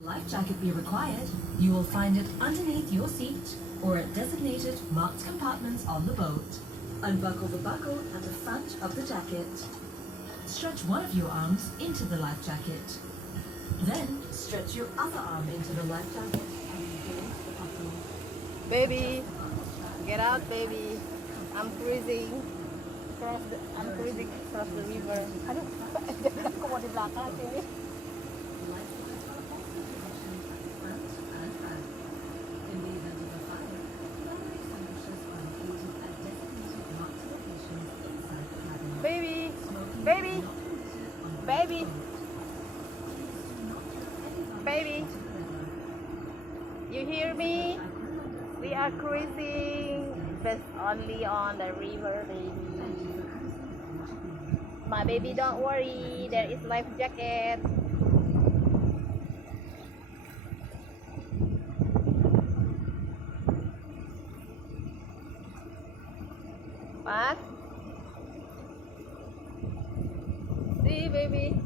Life jacket be required, you will find it underneath your seat or at designated marked compartments on the boat. Unbuckle the buckle at the front of the jacket. Stretch one of your arms into the life jacket. Then stretch your other arm into the life jacket and hold the buckle. Baby, get out, baby. I'm cruising. I'm cruising across the river. Aduh, aku mau di belakang sini. Baby, baby, baby, baby. You hear me? We are cruising, but only on the river, baby. My baby, don't worry. There is life jacket. What? See, baby.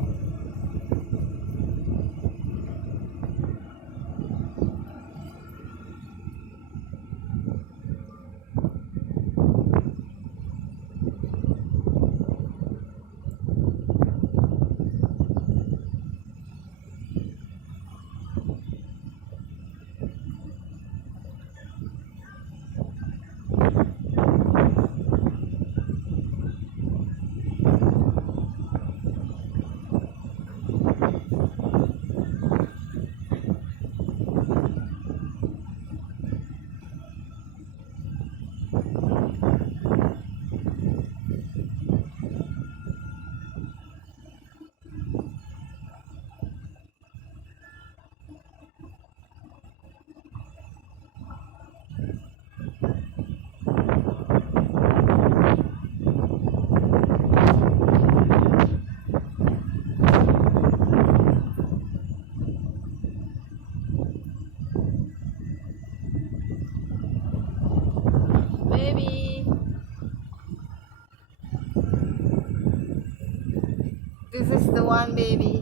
Baby, this is the one, baby.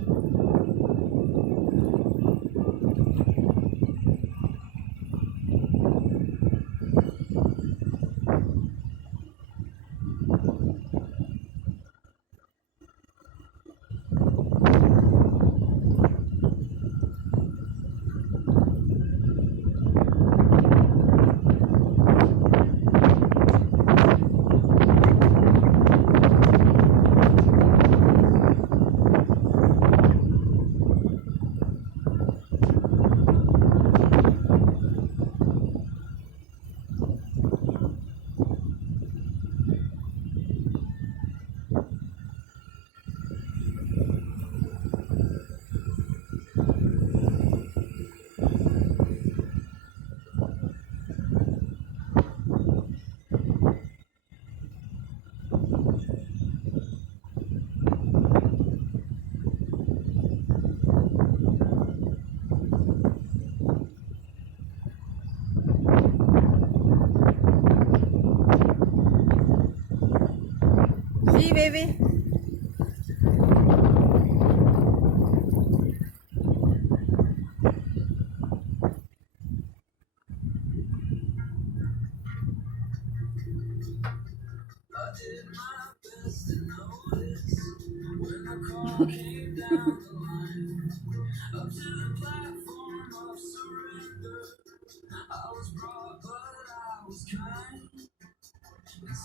See, baby.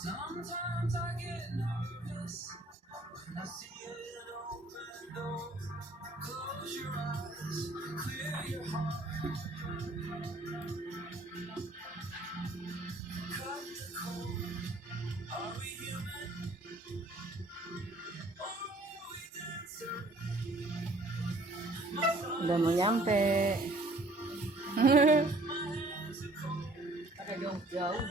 Sometimes I get nervous when I see it open door. Close your eyes, clear your heart, cut the cord. Are we human or are we dancer? Udah mau nyampe. My hands are cold. Ada jauh-jauh.